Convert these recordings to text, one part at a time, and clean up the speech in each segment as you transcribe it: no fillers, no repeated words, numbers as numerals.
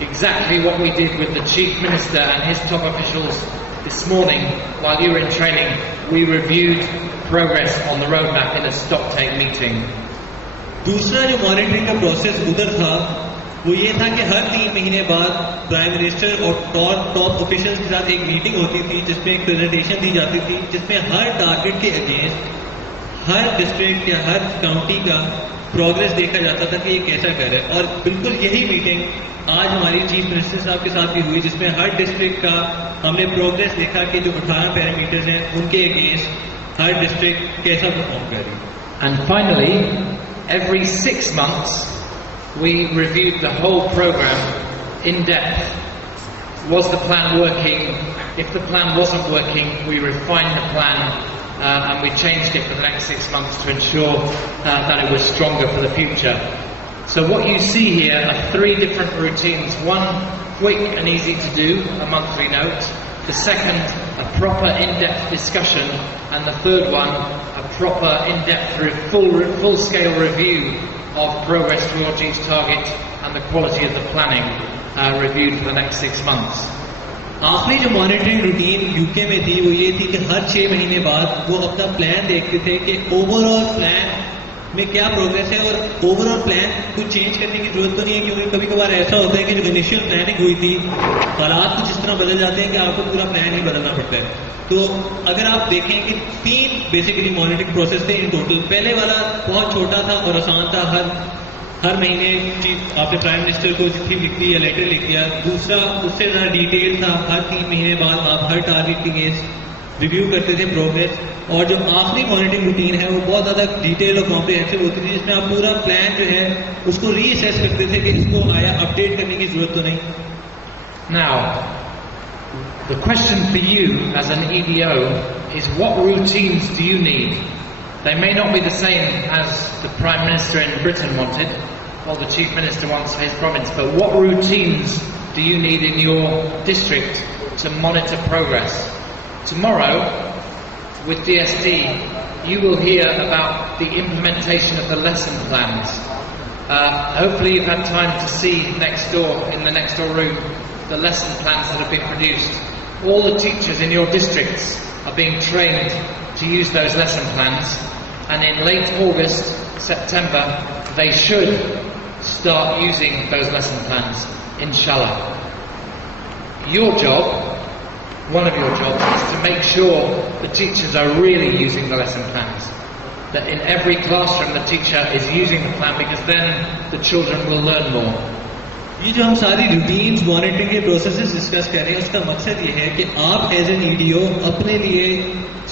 exactly what we did with the Chief Minister and his top officials this morning while you were in training. We reviewed progress on the roadmap in a stocktake meeting. दूसरा जो मॉनिटरिंग का प्रोसेस उधर था वो ये था कि हर 3 महीने बाद प्राइम मिनिस्टर और टॉप ऑफिशियल्स के साथ एक मीटिंग होती थी जिसमें एक प्रेजेंटेशन दी जाती थी जिसमें हर टारगेट के अगेंस्ट हर डिस्ट्रिक्ट या हर काउंटी का प्रोग्रेस देखा जाता था कि ये कैसा कर रहा है। और बिल्कुल यही मीटिंग आज हमारी चीफ मिनिस्टर साहब के साथ भी हुई जिसमें हर डिस्ट्रिक्ट का हमने प्रोग्रेस देखा कि जो 18 पैरामीटर्स हैं उनके अगेंस्ट हर डिस्ट्रिक्ट कैसा परफॉर्म कर रही है। And finally, every 6 months we reviewed the whole program in depth. Was the plan working? If the plan wasn't working, we refined the plan and we changed it for the next 6 months to ensure that it was stronger for the future. So what you see here are 3 different routines. One, quick and easy to do, a monthly note. The second, a proper in-depth discussion. And the third one, a proper in-depth full-scale review of progress towards each target and the quality of the planning reviewed for the next 6 months. आखिरी जो monitoring routine UK में थी वो ये थी कि हर 6 महीने बाद वो अपना प्लान देखते थे कि ओवरऑल प्लान में क्या प्रोग्रेस है और ओवरऑल प्लान कुछ चेंज करने की जरूरत तो नहीं है क्योंकि कभी कभार ऐसा होता है कि जो इनिशियल प्लानिंग हुई थी हालात कुछ इस तरह बदल जाते हैं कि आपको पूरा प्लान ही बदलना पड़ता है। तो अगर आप देखें कि 3 बेसिकली मॉनिटरिंग प्रोसेस थे इन टोटल। पहले वाला बहुत छोटा था और आसान था, हर महीने आपने प्राइम मिनिस्टर को चिट्ठी लिख दी या लेटर लिख दिया। दूसरा उससे ज़्यादा डिटेल था, हर 3 महीने बाद आप हर टारगेट के अगेंस्ट रिव्यू करते थे प्रोग्रेस। और जो आखिरी मॉनिटरिंग रूटीन है वो बहुत ज़्यादा डिटेल और कॉम्प्रिहेंसिव होती थी जिसमें आप पूरा प्लान जो है उसको रीअसेस करते थे कि इसको आया अपडेट करने की जरूरत तो नहीं। Now, the question for you as an EDO is what routines do you need? They may not be the same as the Prime Minister in Britain wanted, or the Chief Minister wants for his province, but what routines do you need in your district to monitor progress? Tomorrow, with DSD, you will hear about the implementation of the lesson plans. Hopefully you've had time to see next door, in the next door room, the lesson plans that have been produced. All the teachers in your districts are being trained to use those lesson plans, and in late August, September, they should start using those lesson plans, inshallah. Your job, one of your jobs, is to make sure the teachers are really using the lesson plans. That in every classroom the teacher is using the plan, because then the children will learn more. ये जो हम सारी routines monitoring के processes discuss कर रहे हैं उसका मकसद ये है कि आप एज एन ईडीओ अपने लिए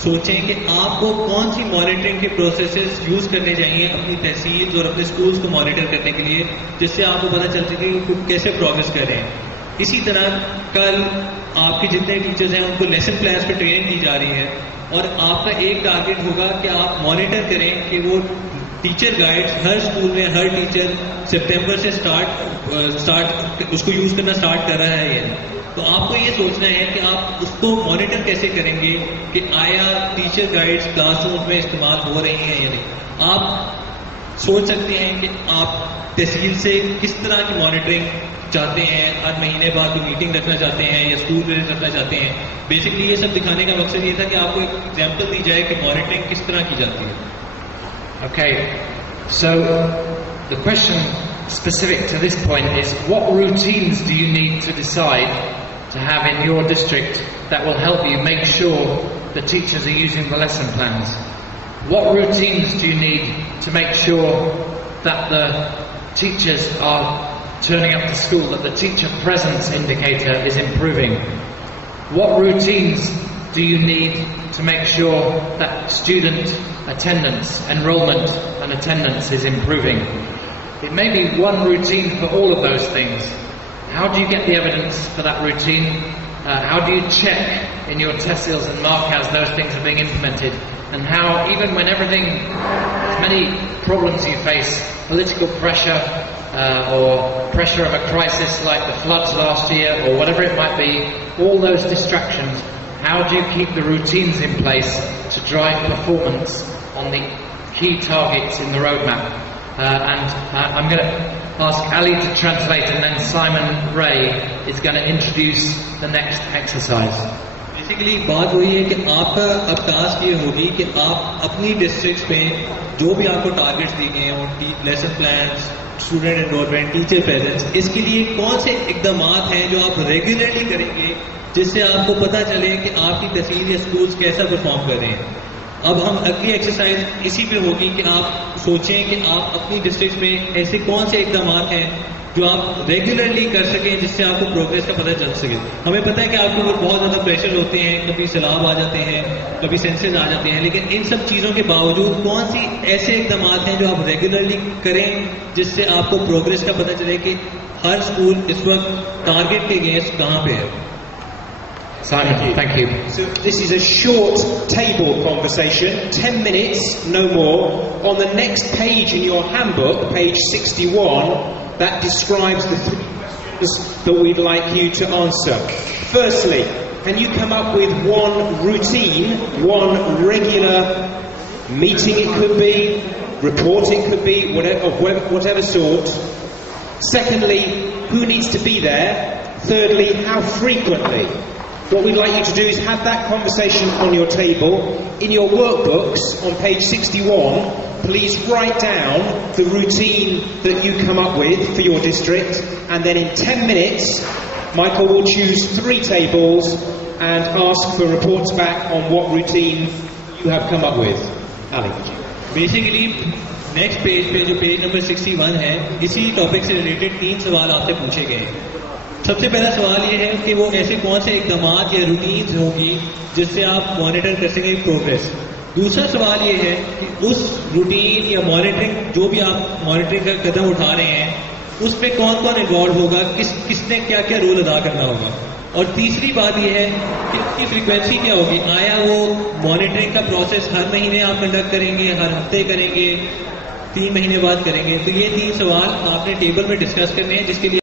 सोचें कि आपको कौन सी मॉनिटरिंग के प्रोसेसेस यूज करने चाहिए अपनी तहसील और अपने स्कूल्स को मॉनिटर करने के लिए, जिससे आपको पता चल सके कि कैसे प्रोग्रेस कर रहे हैं। इसी तरह कल आपके जितने टीचर्स हैं उनको लेसन प्लान्स पे ट्रेनिंग की जा रही है और आपका एक टारगेट होगा कि आप मॉनिटर करें कि वो टीचर गाइड्स हर स्कूल में हर टीचर सितंबर से स्टार्ट उसको यूज करना स्टार्ट कर रहा है। तो आपको ये सोचना है कि आप उसको मॉनिटर कैसे करेंगे कि आया टीचर गाइड्स क्लासरूम में इस्तेमाल हो रही हैं या नहीं। आप सोच सकते हैं कि आप तहसील से किस तरह की मॉनिटरिंग चाहते हैं, हर महीने बाद कोई मीटिंग रखना चाहते हैं या स्कूल विजिट रखना चाहते हैं। बेसिकली ये सब दिखाने का मकसद ये था कि आपको एक एग्जाम्पल दी जाए कि मॉनिटरिंग किस तरह की जाती है। Okay, so the question specific to this point is, what routines do you need to decide to have in your district that will help you make sure the teachers are using the lesson plans? What routines do you need to make sure that the teachers are turning up to school, that the teacher presence indicator is improving? What routines do you need to make sure that student attendance, enrollment and attendance is improving? It may be one routine for all of those things. How do you get the evidence for that routine? How do you check in your TESILs and markers those things are being implemented? And how, even when everything, as many problems you face, political pressure or pressure of a crisis like the floods last year or whatever it might be, all those distractions, how do you keep the routines in place to drive performance on the key targets in the roadmap? I'm going to ask Ali to translate, and then Simon Ray is going to introduce the next exercise. Basically बात वही है कि आपका अब टास्क ये होगी कि आप अपनी डिस्ट्रिक्ट में जो भी आपको टारगेट्स दिए गए हों, lesson plan, student enrolment, teacher presence, इसके लिए कौन से इकदाम हैं जो आप रेगुलरली करेंगे जिससे आपको पता चले कि आपकी तहसील या स्कूल्स कैसा परफॉर्म कर रहे हैं। अब हम अगली एक्सरसाइज इसी पे होगी कि आप सोचें कि आप अपनी डिस्ट्रिक्ट में ऐसे कौन से इकदाम हैं जो आप रेगुलरली कर सकें जिससे आपको प्रोग्रेस का पता चल सके। हमें पता है कि आपको बहुत ज़्यादा प्रेशर होते हैं, कभी सैलाब आ जाते हैं, कभी सेंसेस आ जाते हैं, लेकिन इन सब चीज़ों के बावजूद कौन सी ऐसे इकदाम हैं जो आप रेगुलरली करें जिससे आपको प्रोग्रेस का पता चले कि हर स्कूल इस वक्त टारगेट के अगेंस्ट कहाँ पे है। Simon, thank you. So this is a short table conversation, 10 minutes, no more. On the next page in your handbook, page 61, that describes the 3 questions that we'd like you to answer. Firstly, can you come up with one routine, one regular meeting it could be, report it could be, whatever sort. Secondly, who needs to be there? Thirdly, how frequently? What we'd like you to do is have that conversation on your table. In your workbooks on page 61, please write down the routine that you come up with for your district, and then in 10 minutes, Michael will choose 3 tables and ask for reports back on what routine you have come up with. Ali. Basically next page पे जो page number 61 है, इसी टॉपिक से रिलेटेड 3 सवाल आपसे पूछे गए हैं। सबसे पहला सवाल ये है कि वो ऐसे कौन से इकदाम या रूटीन्स होगी जिससे आप मॉनिटर कर सकें प्रोग्रेस। दूसरा सवाल ये है कि उस रूटीन या मॉनिटरिंग जो भी आप मॉनिटरिंग का कदम उठा रहे हैं उस पर कौन कौन इन्वॉल्व होगा, किसने क्या क्या रोल अदा करना होगा। और तीसरी बात यह है कि उसकी फ्रीक्वेंसी क्या होगी। आया वो मॉनिटरिंग का प्रोसेस हर महीने आप कंडक्ट करेंगे, हर हफ्ते करेंगे, 3 महीने बाद करेंगे। तो ये 3 सवाल आपने टेबल में डिस्कस करने हैं, जिसके लिए